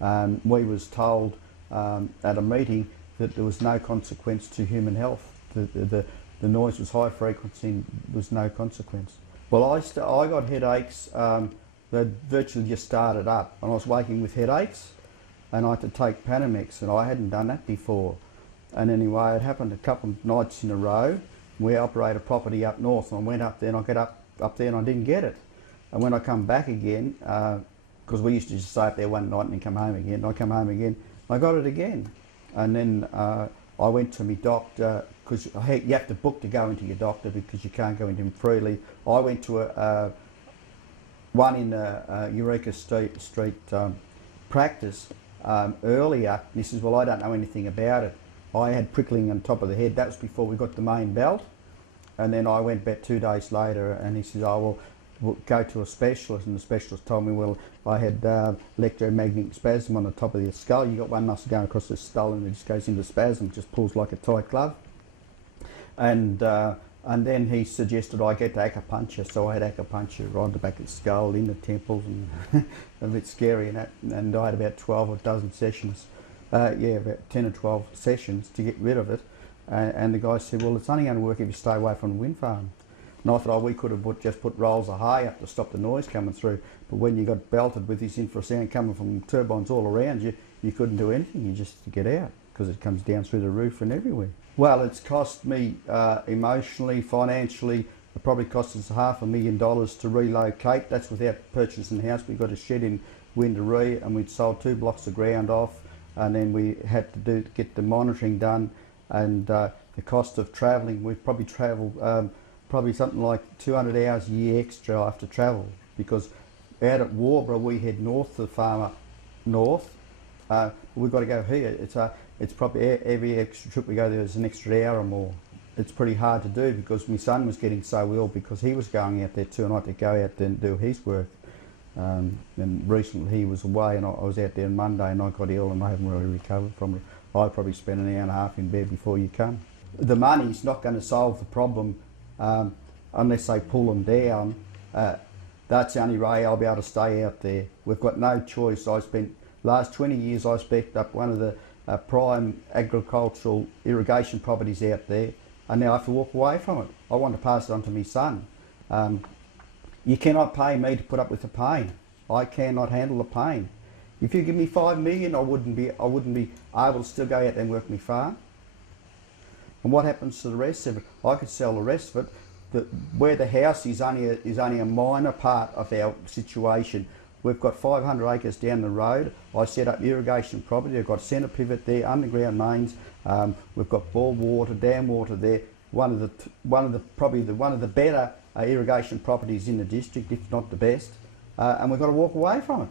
We was told at a meeting that there was no consequence to human health. The noise was high frequency and there was no consequence. Well, I got headaches that virtually just started up, and I was waking with headaches, and I had to take Panamex, and I hadn't done that before. And anyway, it happened a couple of nights in a row. We operate a property up north, and I went up there, and I got up there and I didn't get it. And when I come back again, because we used to just stay up there one night and then come home again, and I come home again, I got it again. And then I went to my doctor, because you have to book to go into your doctor because you can't go into him freely. I went to one in Eureka Street practice earlier, and he says, well, I don't know anything about it. I had prickling on top of the head. That was before we got the main belt. And then I went back 2 days later, and he says, oh, well, we'll go to a specialist. And the specialist told me, well, I had electromagnetic spasm on the top of the skull. You got one muscle going across the skull, and it just goes into spasm, just pulls like a tight glove. And then he suggested I get acupuncture, so I had acupuncture right on the back of the skull, in the temples, and a bit scary and that. And I had about 12 or dozen sessions, about 10 or 12 sessions to get rid of it. And the guy said, well, it's only going to work if you stay away from the wind farm. And I thought, oh, we could have just put rolls of hay up to stop the noise coming through. But when you got belted with this infrasound coming from turbines all around you, you couldn't do anything. You just get out, because it comes down through the roof and everywhere. Well, it's cost me emotionally, financially, it probably cost us $500,000 to relocate. That's without purchasing a house. We got a shed in Windaree, and we'd sold 2 blocks of ground off, and then we had to get the monitoring done, and the cost of travelling. We've probably travelled probably something like 200 hours a year extra I have to travel, because out at Warborough we head north to the farm up north. We've got to go here. It's probably every extra trip we go there is an extra hour or more. It's pretty hard to do because my son was getting so ill because he was going out there too, and I had to go out there and do his work. And recently he was away, and I was out there on Monday, and I got ill, and I haven't really recovered from it. I probably spent an hour and a half in bed before you come. The money's not going to solve the problem unless they pull them down. That's the only way I'll be able to stay out there. We've got no choice. I spent last 20 years I spec up one of the prime agricultural irrigation properties out there, and now I have to walk away from it. I want to pass it on to my son. You cannot pay me to put up with the pain. I cannot handle the pain. If you give me $5 million, I wouldn't be able to still go out there and work my farm. And what happens to the rest of it? I could sell the rest of it. Where the house is only a minor part of our situation. We've got 500 acres down the road. I set up irrigation property. I've got centre pivot there, underground mains. We've got bore water, dam water there. One of the better irrigation properties in the district, if not the best. And we've got to walk away from it.